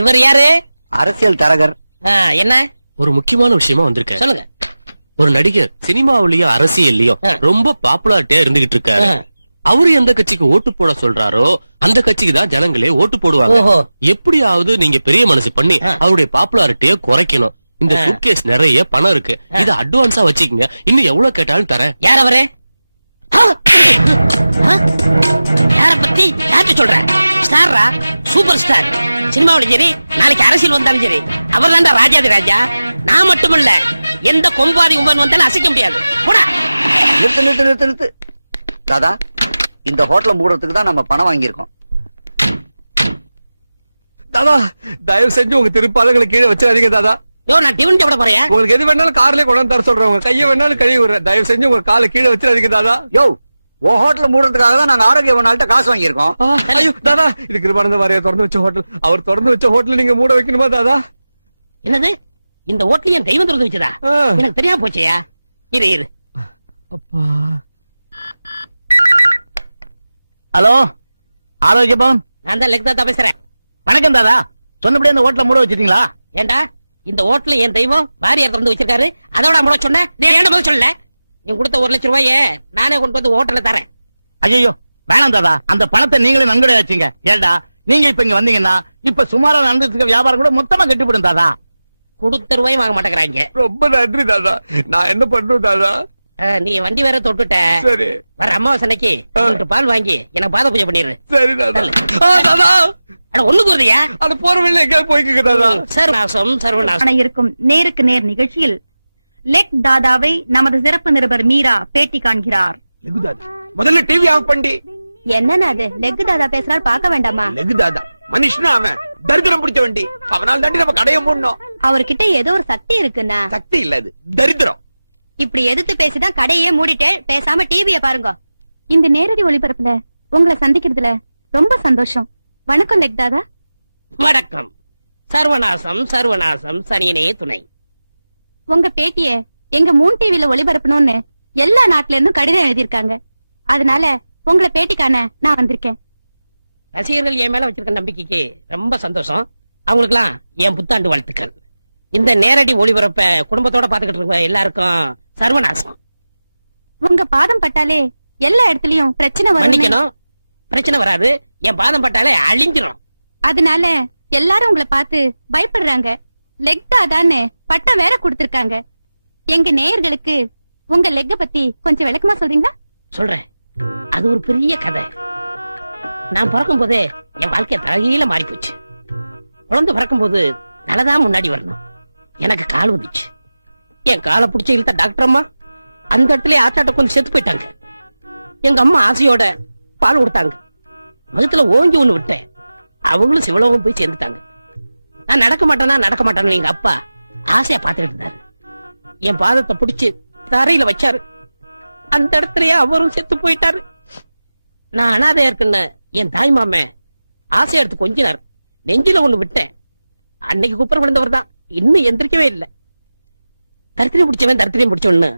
இவர் யாரு? அரசியல் தரகர். என்ன ஒரு முக்கியமான விஷயமா வந்திருக்கேன். சொல்லுங்க. ஒரு நடிகர் சினிமாவிலயும் அரசியல்லயும் ரொம்ப பாப்புலாரிட்டியா இருந்துகிட்டு இருக்காரு. அவரு எந்த கட்சிக்கு ஓட்டு போட சொல்றாரோ அந்த கட்சிக்கு தான் ஜனங்களே ஓட்டு போடுவாங்க. எப்படியாவது நீங்க பெரிய மனசு பண்ணி அவருடைய பாப்புலாரிட்டியை குறைக்கணும். இந்த சூட்கேஸ் நிறைய பணம் இருக்கு. இத அட்வான்ஸா வச்சுக்கங்க. இன்னும் எவ்வளவு கேட்டாலும் தரேன். யார் அவரு? யார பத்தி யார்கிட்ட சொல்ற? ஸ்டாரா? Super star. சினிமாவிலும் சரி நாளைக்கு அரசியல் வந்தாலும் சரி அவர் தான்டா ராஜாதி ராஜா. நான் மட்டுமில்ல எந்த கொம்பாதி கும்பன் வந்தாலும் அசைக்க முடியாது. போடா. நிறுத்து நிறுத்து நிறுத்து நிறுத்து. தாதா இந்த ஹோட்டலை மூடுறதுக்கு தான் நம்ம பணம் வாங்கியிருக்கோம். தாதா தயவு செஞ்சு உங்க திருப்பாலங்களை கீழே வச்சிடாதீங்க தாதா. யோ நான் டிவன் சாப்பிட போறேன். உங்களுக்கு எது வேணாலும் கார்லயே கொண்டு தர சொல்றேன். உங்க கையை வேணாலும் கழுவி விடுறேன். தயவு செஞ்சு உங்க காலை கீழே வச்சிடாதீங்க தாதா. யோ உன் ஹோட்டலை மூடுறதுக்காக தான் நாங்க ஆரோக்கியவனால்ட்ட காசு வாங்கியிருக்கோம். ஐயோ தாதா இது கிருபானந்த வாரியார் திறந்து வச்ச ஹோட்டல். அவர் திறந்து வச்ச ஹோட்டல் நீங்க மூட வைக்கணுமா தாதா? என்னது இந்த ஓட்டுல என் தெய்வம் திறந்து வச்சதா எனக்கு தெரியாம போச்சையா. இரு இரு. ஹலோ, ஆரோக்கிய பவன். நான் தான் லெக் தாத்தா பேசுறேன். வணக்கம் தாதா. சொன்னபடி அந்த ஹோட்டல மூட வச்சிட்டீங்களா? ஏண்டா இந்த ஓட்டுல என் தெய்வம் வாரியார் திறந்து வச்சிருக்காரு, அதோட மூட சொன்னேன். ஏன் முதல் சொல்லல? நீ கொடுத்த 1 லட்சம் ரூபாய நானே கொண்டு வந்து ஹோட்டல்ல தரேன். ஐயோ வேணாம் தாதா, அந்த பணத்தை நீங்களே நன்கொடை வச்சீங்க. ஏண்டா நீங்க இப்ப இங்க வந்தீங்கன்னா இப்ப சுமாரா நடந்துட்டு இருக்க வியாபாரம் கூட மொத்தமா கட்டிவிடும் தாதா. கொடுத்த ரூபாயும் வாங்க மாட்டேங்கிறாங்க. ரொம்ப நன்றி தாதா. நான் என்ன பண்றேன் தாதா? நீ வண்டி வேற தொட்டுட்ட. சரி, வர அமாவாசனைக்கு பால் வாங்கி எனக்கு பாத பூஜை பண்ணிடு. சரி தாதா. தாதா அட ஒண்ணுக்கு வருதியா? அது போற வழியில எங்க போய்க்குங்க தாதா. சர்வநாசம் சர்வநாசம். இருக்கும் நேருக்கு நேர் நிகழ்ச்சியில் லெக் தாதாவை நமது சிறப்பு நிருபர் மீரா பேட்டி காண்கிறார். லெகு தாதா, முதல்ல டிவி ஆஃப் பண்ணி. என்னன்னா அது? லெக் தாதா பேசுறாரு, பார்க்க வேண்டாமா? லெகு தாதா மனுஷனா அவன் தரித்திரம் பிடிச்ச வண்டி. அவனால் தாண்டி நம்ம கடையை மூடணும். அவர்கிட்ட ஏதோ ஒரு சக்தி இருக்குன்னா. சக்தி இல்ல, அது தரித்திரம். இப்படி எதிர்த்து பேசிதான் கடையே மூடிட்டே, பேசாம டிவியை பாருங்க. இந்த நேரடி ஒளிபரப்புல உங்களை சந்திக்கிறதுல ரொம்ப சந்தோஷம். வணக்கம் லெக் தாதா. வணக்கம். சர்வநாசம் சர்வநாசம் சனியனே துணை. உங்க பேட்டிய எங்க மூன் டிவில ஒளிபரப்பணும்னு எல்லா நாட்டுல இருந்தும் கடிதம் எழுதியிருக்காங்க. அதனால உங்களை பேட்டிக்கான நான் வந்திருக்கேன். ரசிகர்கள் என் மேல வச்சிருக்க நம்பிக்கைக்கு ரொம்ப சந்தோஷம். அவங்களுக்குலாம் என் புத்தாண்டு வாழ்த்துக்கள். இந்த நேரடி ஒளிபரப்ப குடும்பத்தோட பாத்துக்கிட்டு இருக்க எல்லாருக்கும் சர்வநாசம். உங்க பாதம் பட்டாலே எல்லா இடத்துலயும் பிரச்சனை வரும். மன்னிக்கணும், பிரச்சனை வராது. என் பாதம் பட்டாலே அழிஞ்சிரும். அதனால எல்லாரும் உங்களை பார்த்து பயப்படுறாங்க. லெக் தாதான்னு பட்டம் வேற கொடுத்திருக்காங்க. எங்க நேயர்களுக்கு உங்க லெக்க பத்தி கொஞ்சம் விளக்கமா சொல்றீங்களா? சொல்றேன். அது ஒரு பெரிய கதை. நான் பிறக்கும் போதே என் வாழ்க்கை தலைகீழ மாறி போச்சு. குழந்தை பிறக்கும் போது தலைதான் முன்னாடி வரணும். எனக்கு கால் வந்துச்சு. என் காலை பிடிச்ச இழுத்த டாக்டர் அம்மா அந்த இடத்துல ஆட்டாட்ட கொஞ்சம் செத்து போயிட்டாங்க. எங்க அம்மா ஆசையோட பால் கொடுத்தாங்க. வகுத்துல ஓங்கி ஒண்ணு விட்டேன். அவங்களும் சிவலோகம் போய் சேர்ந்துட்டாங்க. நான் நடக்க மாட்டேன்னு எங்க அப்பா ஆசையா பாத்துக்கிட்டு இருந்தாரு. என் பாதத்தை பிடிச்சு தரையில வச்சாரு. அந்த இடத்துலயே அவரும் செத்து போயிட்டாரு. நான் அனாதையா இருக்குன்னு என் தாய் மாமே ஆசை எடுத்து கொஞ்சினார். நெஞ்சில ஒண்ணு விட்டேன். அன்னைக்கு குப்புற விழுந்தவர் தான் இன்னும் எந்திரிக்கவே இல்லை. தரித்திரம் பிடிச்சவன்னு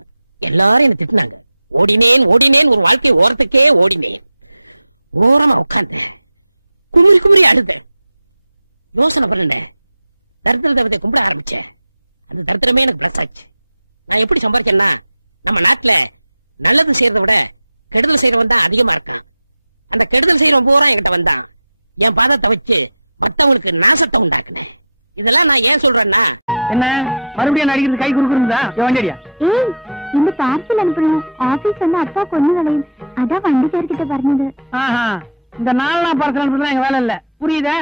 எல்லாரும் என்ன திட்டினாங்க. ஓடினேன் ஒரு வாழ்க்கை ஓரத்துக்கே ஓடினேன். ஓரமா உட்கார்ந்தேன். குமுறி அழுதேன். யோசனை பண்ணேன். தரித்திர தேவதையை கும்பிட ஆரம்பிச்சேன். அந்த தரித்திரமே எனக்கு பிளஸ் ஆச்சு. நான் எப்படி சம்பாரிச்சேன்னா, நம்ம நாட்டுல நல்லது செய்யறதை விட கெடுதல் செய்யறவன் தான் அதிகமா இருக்கான். அந்த கெடுதல் செய்யறவன் பூரா என்கிட்ட வந்தான். என் பாதத்தை வச்சு மத்தவங்களுக்கு நாசத்தை உண்டாக்குனேன். இதெல்லாம் நான் ஏன் சொல்றேன்னா, என்ன மறுபடியும் நடிக்கிறது கை குறுக்குறா வண்டியா? இந்த பார்சல் அனுப்பணும். ஆபீஸ் வந்து அப்பா கொண்டு வளையும். அதான் வண்டிக்கார்கிட்ட പറഞ്ഞது. இந்த 4 பார்சல் அனுப்புறதுலாம் எங்க வேலை இல்ல, புரியுதா?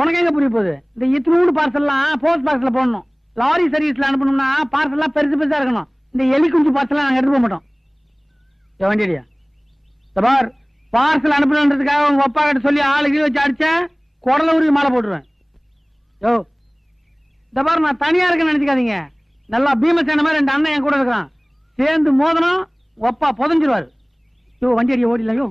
உனக்கு எங்க புரிய போகுது? இந்த இத்தனூடு பார்சல்லாம் போஸ்ட் பாக்ஸ்ல போடணும். லாரி சர்வீஸ்ல அனுப்பணும்னா பார்சல்லாம் பெருசு பெருசா இருக்கணும். இந்த எலி குஞ்சு பார்சல்லாம் நாங்க எடுத்து போக மாட்டோம். வண்டியா பார், பார்சல் அனுப்பணுன்றதுக்காக உங்க அப்பா கிட்ட சொல்லி ஆளுக்கு வச்சு அடிச்ச குடல உருவி மாலை போட்டுருவேன். யோ இந்த பாரு, நான் தனியா இருக்கேன்னு நினைச்சுக்காதீங்க. நல்லா பீமசேன மாதிரி 2 அண்ணன் என் கூட இருக்கிறான். சேர்ந்து மோதனம் ஒப்பா புதஞ்சிருவாரு. யோ வண்டி அடிய ஓடிலையோ.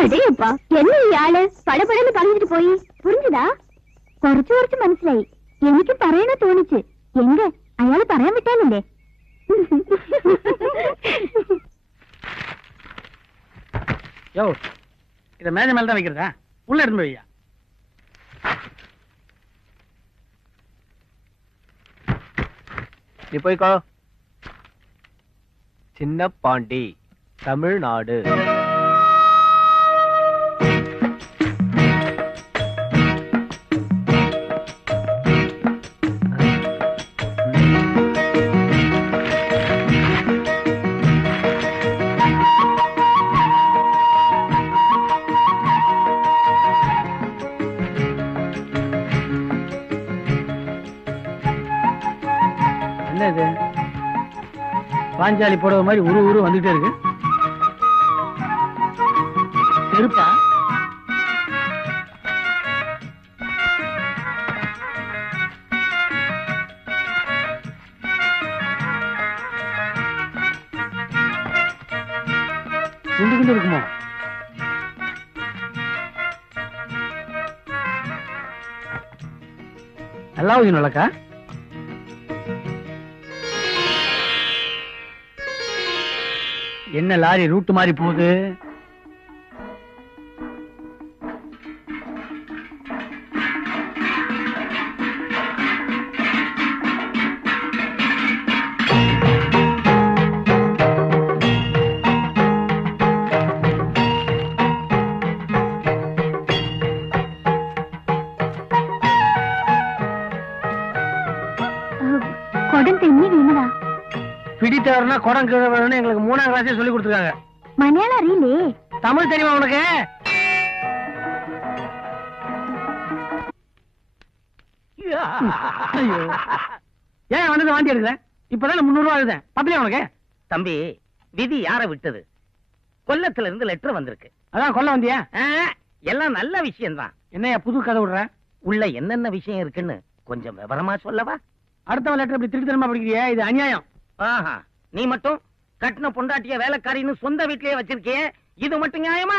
அடேப்பா, என்ன ஆளு படபடன்னு பறந்துட்டு போய் புரிஞ்சுதா? കുറച്ചു മനസ്സിലായി. എനിക്ക് പറയണ തോന്നിച്ച്. എങ്ക അയാള് പറയാൻ വിട്ടാലല്ലേ? யோ இத மேஜை மேல தான் வைக்கிறதா? உள்ள எடுத்து வையா. நீ போய்க்கோ. சின்ன பாண்டி, தமிழ்நாடு. இது பாஞ்சாலி புடவை மாதிரி உரு வந்துட்டே இருக்கு. செருப்பா? குண்டு இருக்குமோ? நல்லா ஊதினக்கா. என்ன லாரி ரூட் மாதிரி போகுது? பிடித்தவர்னா குடம் கிழவர்னு எங்களுக்கு 3ஆம் கிளாஸே சொல்லி கொடுத்துருக்காங்க. மலையாளம் அறியிலே? தமிழ் தெரியுமா உனக்கு? ஏன் வந்து வாந்தி எடுக்கிறேன்? இப்பதான் 300 ரூபாய் எழுதேன். பத்தலையா உனக்கு? தம்பி, விதி யார விட்டது? கொல்லத்துல இருந்து லெட்டர் வந்திருக்கு. அதான் கொல்ல வந்தியா? எல்லாம் நல்ல விஷயம் தான். என்னையா புது கதை விடுற? உள்ள என்னென்ன விஷயம் இருக்குன்னு கொஞ்சம் விவரமா சொல்லவா? அடுத்த லெட்டர் இப்படி திருத்தனமா படிக்கிறியா? இது அநியாயம். ஆஹா, நீ மட்டும் கட்டின பொண்டாட்டிய வேலைக்காரின்னு சொந்த வீட்லயே வச்சிருக்கிய, இது மட்டும் நியாயமா?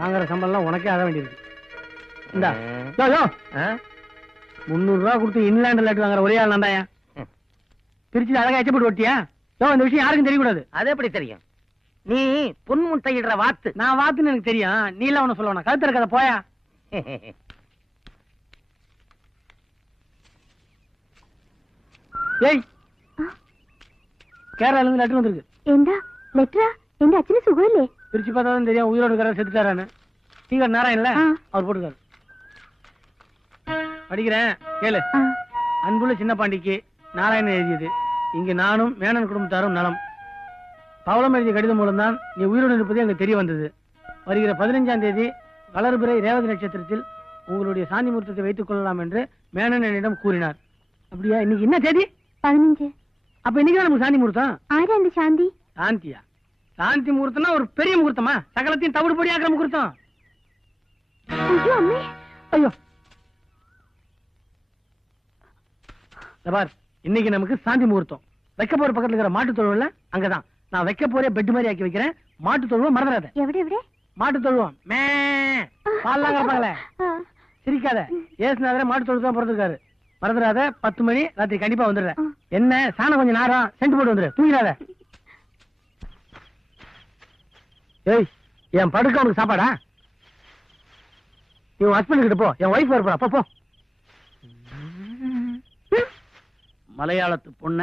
வாங்குற சம்பளம் உனக்கே ஆக வேண்டியிருக்கு. இந்தா 300 ரூபாய் கொடுத்து இன்லாண்ட் லெட்டர் வாங்குற ஒரே ஆள் நான்தாயா. பிரிச்சு அழகா எச்சப்பட்டு ஓட்டியா? இந்த விஷயம் யாருக்கும் தெரியக்கூடாது. அது எப்படி தெரியும்? நீ பொன்முட்டையிடுற வாத்து. நான் வாத்துன்னு எனக்கு தெரியும். நீ எல்லாம் ஒண்ணு சொல்லுவா. கழுத்து இருக்காத போயா. ஏய், கேரளால இருந்து லெட்டர் வந்திருக்கு. എന്താ ലെറ്ററാ? എന്റെ അച്ഛന് സുഖമില്ലേ? பிரிச்சு பார்த்தா தான் தெரியும் உயிரோடு இருக்கிற செத்துட்டாரான்னு. டீகர் நாராயணன்ல அவர் போட்டுக்காரு. படிக்கிறேன் கேளு. அன்புள்ள சின்ன பாண்டிக்கு நாராயணன் எழுதியது. இங்கு நானும் மேனன் குடும்பத்தாரும் நலம். பவளம் எழுதிய கடிதம் மூலம்தான் நீ உயிரோடு இருப்பது எனக்கு தெரிய வந்தது. வருகிற 15ஆம் தேதி வளர்பிறை ரேவதி நட்சத்திரத்தில் உங்களுடைய சாந்தி முகூர்த்தத்தை வைத்துக் கொள்ளலாம் என்று மேனன் என்னிடம் கூறினார். அப்படியா? இன்னைக்கு என்ன தேதி? 15. அப்ப இன்னைக்கு நமக்கு சாந்தி முகூர்த்தம். ആരാ அந்த சாந்தி? சாந்தியா? சாந்தி முகூர்த்தம்னா ஒரு பெரிய முகூர்த்தமா? சகலத்தையும் தவிடு பொடி ஆக்கிற முகூர்த்தம். ஐயோ அம்மே, ஐயோ பார், இன்னைக்கு நமக்கு சாந்தி முகூர்த்தம். வைக்க போற பக்கத்துல இருக்கிற மாட்டு தொழுவம்ல அங்கதான் நான் வைக்க போற பெட் மாதிரி ஆக்கி வைக்கிறேன். மாட்டு தொழுவம் மறந்துடாத. எവിടെ எവിടെ? மாட்டு தொழுவம். மே பால்லாம் கிடப்பாங்களே, சிரிக்காத. ஏசுநாதரே மாட்டு தொழுவம் தான் பிறந்திருக்காரு. மறந்துடாத. 10 மணி ராத்திரி கண்டிப்பா வந்துடுறேன். என்ன சாணம் கொஞ்சம் நேரம் சென்ட் போட்டு வந்துடு. தூங்கிடாத. ஏய், என் படுக்க உனக்கு சாப்பாடா? நீ உன் ஹஸ்பண்ட் கிட்ட போ. என் ஒய்ஃப் வரப்பா. அப்ப போ. மலையாளத்து பொண்ண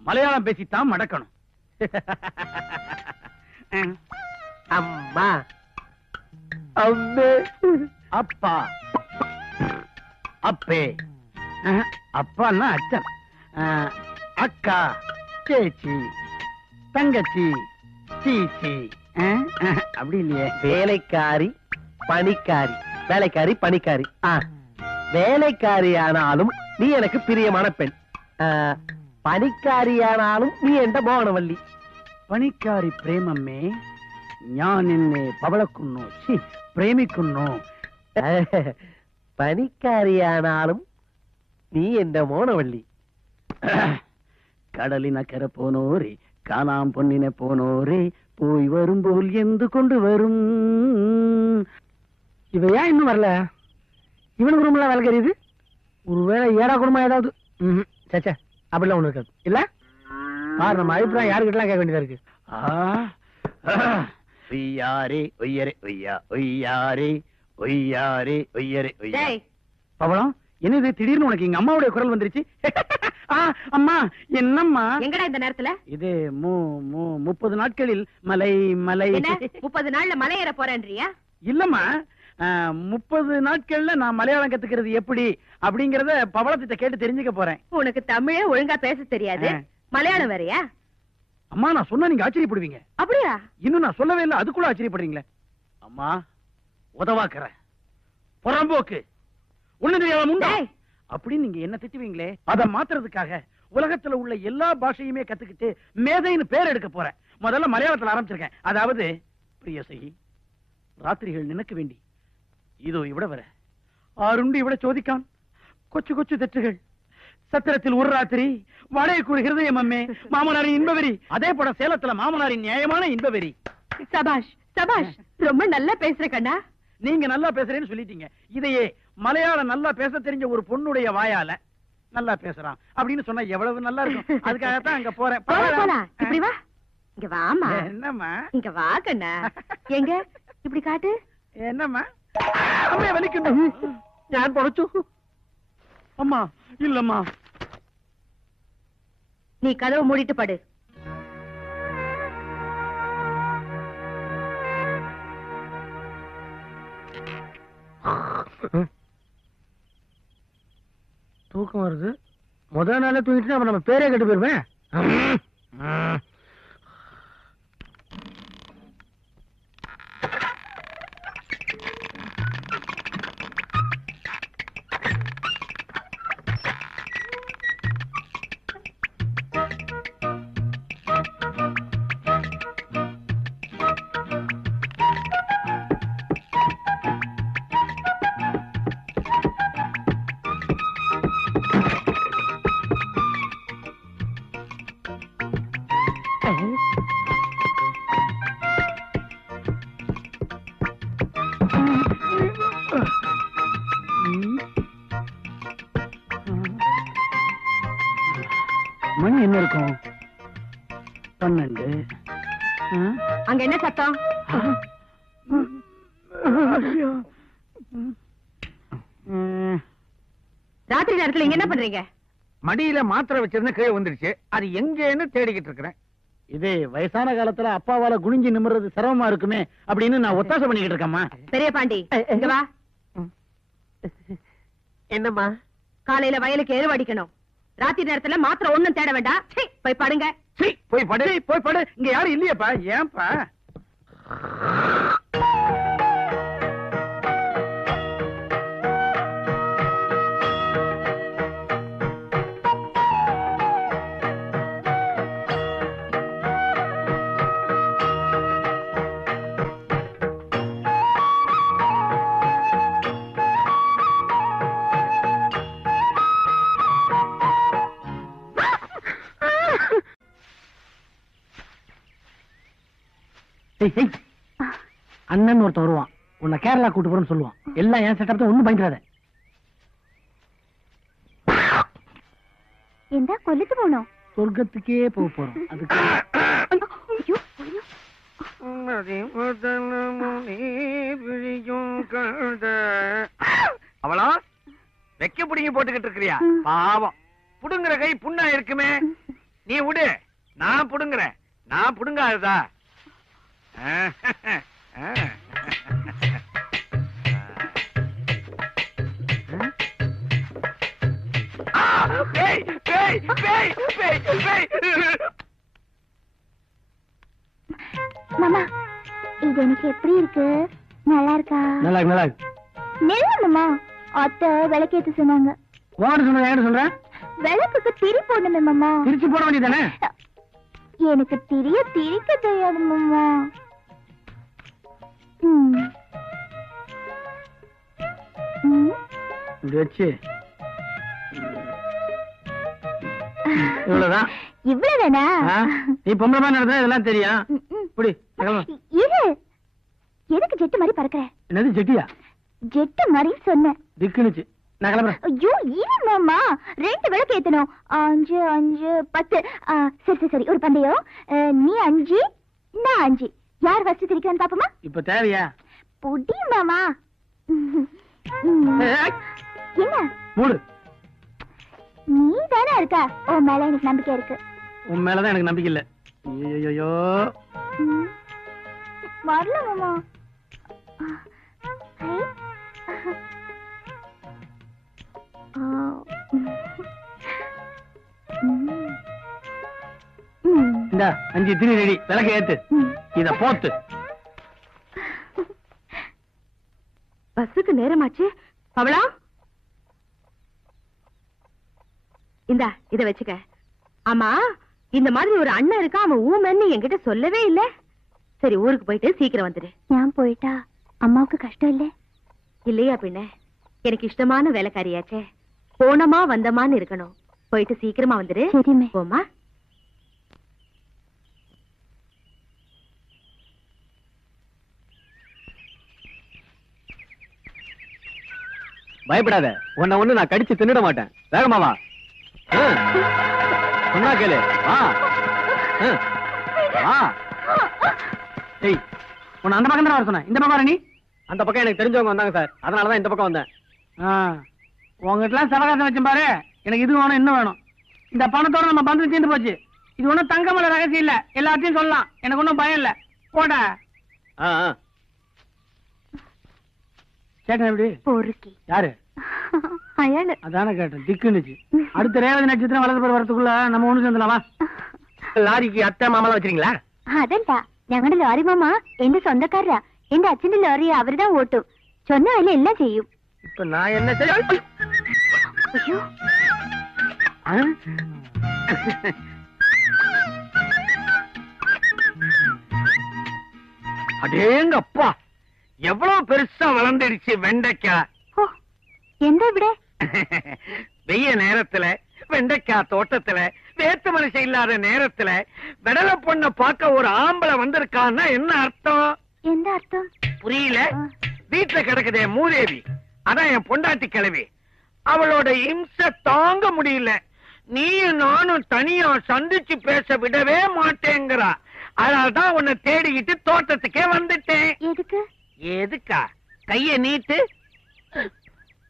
மலையாளம் பேசித்தான் மடக்கணும். அம்மா, அம்மே, அப்பா, அப்பே, அப்பான்னா அச்சன், அக்கா, சேச்சி, தங்கச்சி, சீச்சி. அப்படி இல்லையே. வேலைக்காரி பணிக்காரி. வேலைக்காரி பணிக்காரி. வேலைக்காரி ஆனாலும் நீ எனக்கு பிரியமான பெண். പണിക്കാരിയാണാലും നീ എന്റെ മോണവല്ലി. പണിക്കാരി പ്രേമമ്മേ, ഞാൻ നിന്നെ പവളക്കുന്നു, പ്രേമിക്കുന്നു. പണിക്കാരിയാണാലും നീ എന്റെ മോണവല്ലി. കടലിനക്കര പോനോരേ, കാണാം പൊന്നിനെ പോനോരേ, പോയി വരുമ്പോൾ എന്ത് കൊണ്ടുവരും. இவையா இன்னும் வரல? இவனுக்கு ரூம்ல வேலை கறியுது. ஒருவேளை ஏடா குடும்பம் ஏதாவது. சச்சா, அப்படிலாம் ஒண்ணு இருக்காது இல்ல. பாரு, நம்ம அபிப்பிராயம் யாருக்கிட்டலாம் கேட்க வேண்டியதா இருக்கு. ஒய்யாரே ஒய்யரே ஒய்யா ஒய்யாரே ஒய்யாரே ஒய்யரே ஒய்யா. பவளம், என்னது திடீர்னு உனக்கு எங்க அம்மாவுடைய குரல் வந்துருச்சு? அம்மா, என்னம்மா? எங்கடா இந்த நேரத்துல? இது 30 நாட்களில் மலை மலை. 30 நாள்ல மலை ஏற போறேன்றியா? இல்லம்மா, 30 நாட்கள்ல நான் மலையாளம் கத்துக்கிறது எப்படி அப்படிங்கறத பவளத்திட்ட கேட்டு தெரிஞ்சுக்க போறேன். உனக்கு தமிழே ஒழுங்கா பேச தெரியாது, மலையாளம் வேறயா? அம்மா, நான் சொன்னா நீங்க ஆச்சரியப்படுவீங்க. அப்படியா? இன்னும் நான் சொல்லவே இல்லை, அதுக்குள்ள ஆச்சரியப்படுறீங்களே. அம்மா, உதவாக்குற புறம்போக்கு ஒண்ணு தெரியாத முண்டா அப்படின்னு நீங்க என்ன திட்டுவீங்களே, அதை மாத்துறதுக்காக உலகத்துல உள்ள எல்லா பாஷையுமே கத்துக்கிட்டு மேதைன்னு பேர் எடுக்க போறேன். முதல்ல மலையாளத்துல ஆரம்பிச்சிருக்கேன். அதாவது, பிரியசை ராத்திரிகள் நினைக்க வேண்டி இதோ இவிட வர ஆறுண்டு இவிட சோதிக்கான் கொச்சு கொச்சு தெற்றுகள் சத்திரத்தில் ஒரு ராத்திரி வாடகைக்குள் ஹிருதயம் அம்மே மாமனாரின் இன்பவெறி. அதே போல சேலத்துல மாமனாரின் நியாயமான இன்பவெறி. சபாஷ் சபாஷ், ரொம்ப நல்லா பேசுற கண்ணா. நீங்க நல்லா பேசுறேன்னு சொல்லிட்டீங்க. இதையே மலையாளம் நல்லா பேச தெரிஞ்ச ஒரு பொண்ணுடைய வாயால நல்லா பேசுறான் அப்படின்னு சொன்னா எவ்வளவு நல்லா இருக்கும். அதுக்காகத்தான் அங்க போறேன். இப்படி வா, இங்க வாமா. என்னம்மா? இங்க வா கண்ணா. எங்க இப்படி காட்டு. என்னம்மா? அம்மா வலிக்கணும். நான் பொழைச்சு. அம்மா இல்லம்மா. நீ கதவை மூடிட்டு படு. தூக்கம் வருது. முதல் நாளே தூங்கிட்டு நம்ம பேரே கெட்டு போயிருவேன். மணி என்ன இருக்கும்? 12. அங்க என்ன சத்தம்? ராத்திரி நேரத்துல இங்க என்ன பண்றீங்க? மடியில மாத்திரை வச்சிருந்த கீழே வந்துருச்சு. அது எங்கன்னு தேடிக்கிட்டு இருக்கிறேன். இதே வயசான காலத்துல அப்பாவால குனிஞ்சு நிமிர்றது சிரமமா இருக்குமே அப்படின்னு நான் ஒத்தாசை பண்ணிக்கிட்டு இருக்கேம்மா. பெரிய பாண்டி இங்க வா. என்னம்மா? காலையில வயலுக்கு எருவு அடிக்கணும். ராத்திரி நேரத்துல மாத்திரை ஒண்ணும் தேட வேண்டாம். போய் படுங்க. போய் படு, போய் படு. இங்க யாரும் இல்லையப்பா. ஏன்பா? அண்ணன் ஒருத்தன் வருவான். உன்னை கேரளா கூட்டு போறேன்னு சொல்லுவான். எல்லாம் ஏன் செட்டப் தான். ஒண்ணும் பயந்துடாத. எந்த கொல்லுக்கு போனோம்? சொர்க்கத்துக்கே போக போறோம். அதுக்கு அவளா வெக்க புடிங்கி போட்டுக்கிட்டு இருக்கிறியா? பாவம். புடுங்குற கை புண்ணா இருக்குமே. நீ விடு, நான் புடுங்குறேன். நான் புடுங்காததா? மாமா, இது எனக்கு எப்படி இருக்கு? நல்லா இருக்கா? நல்லா இருக்கு, நல்லா இருக்கு. நெல்ல மாமா, அத்தை விளக்கேத்து சொன்னாங்க. ஓடு சொன்ன ஏன் சொல்ற? விளக்குக்கு திரி போடணுமே மாமா. திருச்சி போட வேண்டியதானே? எனக்கு திரிக்க தெரியாது மாமா. இப்படி வச்சு இவ்வளவுதான். இவ்வளவுதானா? நீ பொம்பளை நடந்தா இதெல்லாம் தெரியும். இப்படி இரு. எதுக்கு ஜெட்டு மாதிரி பறக்கிற? என்னது ஜெட்டியா? ஜெட்டு மாதிரி சொன்னேன். திக்குனுச்சு. நான் கிளம்புறேன். ஐயோ இரு மாமா, 2 விளக்கு ஏத்தணும். 5 5 10. சரி சரி, ஒரு பந்தயம். நீ 5 நான் 5. யார் ஃபர்ஸ்ட் திரிக்கிறான்னு பாப்போமா? இப்ப தேவையா? புடி மாமா. என்ன மூடு. நீ தானே இருக்க. உன் மேல எனக்கு நம்பிக்கை இருக்கு. உன் மேலதான் எனக்கு நம்பிக்கை இல்ல. ஐயோ வரல மாமா. இந்த 5 திரி ரெடி. விளக்க ஏத்து. இத போத்து. பஸ்ஸுக்கு நேரமாச்சு. அவளா இந்தா இத வச்சுக்க. ஆமா, இந்த மாதிரி ஒரு அண்ணன் இருக்கா, அவன் ஊமன்னு என்கிட்ட சொல்லவே இல்ல. சரி, ஊருக்கு போயிட்டு சீக்கிரம் வந்துடு. நான் போயிட்டா அம்மாவுக்கு கஷ்டம் இல்ல? இல்லையா பின்ன, எனக்கு இஷ்டமான வேலைக்காரியாச்சே. போனமா வந்தமான்னு இருக்கணும். போயிட்டு சீக்கிரமா வந்துடு. சரிமே. போமா. பயப்படாத, உன்னை ஒண்ணு நான் கடிச்சு தின்னுட மாட்டேன். வேகமா வா. சொன்னா கேளு. வா. வா. ஏய், உன்னை அந்த பக்கம் தான் வர சொன்னேன். இந்த பக்கம் வர நீ. அந்த பக்கம் எனக்கு தெரிஞ்சவங்க வந்தாங்க சார், அதனாலதான் இந்த பக்கம் வந்தேன். உங்ககிட்ட எல்லாம் சவகாசம் வச்சு பாரு. எனக்கு இது வேணும், இன்னும் வேணும். இந்த பணத்தோட நம்ம பந்தம் தீர்ந்து போச்சு. இது ஒண்ணும் தங்கமல ரகசியம் இல்ல, எல்லாத்தையும் சொல்லலாம். எனக்கு ஒன்னும் பயம் இல்ல. போட கேட்டேன். எப்படி பொறுக்கி யாரு? அயாளு. அதானே கேட்டேன், திக்குனுச்சு. அடுத்த ரேவதி நட்சத்திரம் வலது பேர் வரதுக்குள்ள நம்ம ஒண்ணு சேர்ந்தலாமா? லாரிக்கு அத்தை மாமலாம் வச்சிருக்கீங்களா? അതല്ല, ഞങ്ങളുടെ ലോറി മാമ എന്റെ സ്വന്തക്കാരാ. എന്റെ അച്ഛന്റെ ലോറി അവരുതാ ഓട്ടും. ചൊന്ന അതിൽ എല്ലാം ചെയ്യും. இப்ப நான் என்ன செய்ய? അയ്യോ, அடேங்க அப்பா, எவ்வளவு பெருசா வளர்ந்துடுச்சு வெண்டைக்காய். ഓ, എന്താ ഇവിടെ? வெய்ய நேரத்துல வெண்டைக்காய் தோட்டத்துல வேத்து மனுஷன் இல்லாத நேரத்துல விடல பொண்ண பார்க்க ஒரு ஆம்பளை வந்திருக்கான்னா என்ன அர்த்தம்? എന്താ അർത്ഥം? புரியல? வீட்டுல கிடக்குதே மூதேவி, அதான் என் பொண்டாட்டி கிழவி. அவளோட இம்சை தாங்க முடியல. நீயும் நானும் தனியா சந்திச்சு பேச விடவே மாட்டேங்கிறா. அதனால்தான் உன்னை தேடிக்கிட்டு தோட்டத்துக்கே வந்துட்டேன். எதுக்கு? எதுக்கா? கைய நீட்டு.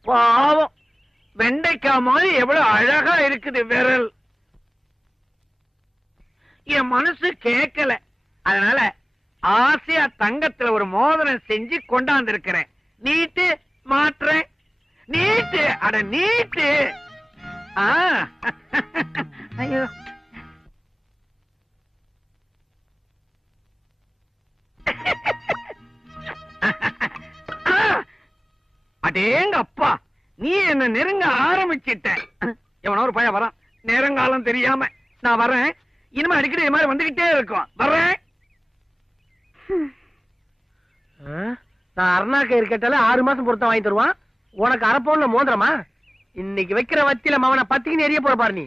பாவம், வெண்டைக்காய் மாதிரி எவ்வளவு அழகா இருக்குது விரல். என் மனசு கேட்கல, அதனால ஆசையா தங்கத்துல ஒரு மோதிரம் செஞ்சு கொண்டாந்து இருக்கிறேன். நீட்டு, மாற்றேன். நீட்டு, அட நீட்டு. ஐயோ, அடேங்க அப்பா, நீ என்ன நெருங்க ஆரம்பிச்சிட்ட. எவனோ ஒரு பையன் வரான், நேரங்காலம் தெரியாம. நான் வரேன், இனிமே அடிக்கடி இது மாதிரி வந்துகிட்டே இருக்கும். வர்றேன். நான் அருணாக்க இருக்கட்டால 6 மாசம் பொருத்தம் வாங்கி தருவான். உனக்கு அரை பவுன்ல மோதிரமா? இன்னைக்கு வைக்கிற வத்தியில மவனை பத்திக்கு எரிய போற பாரு நீ.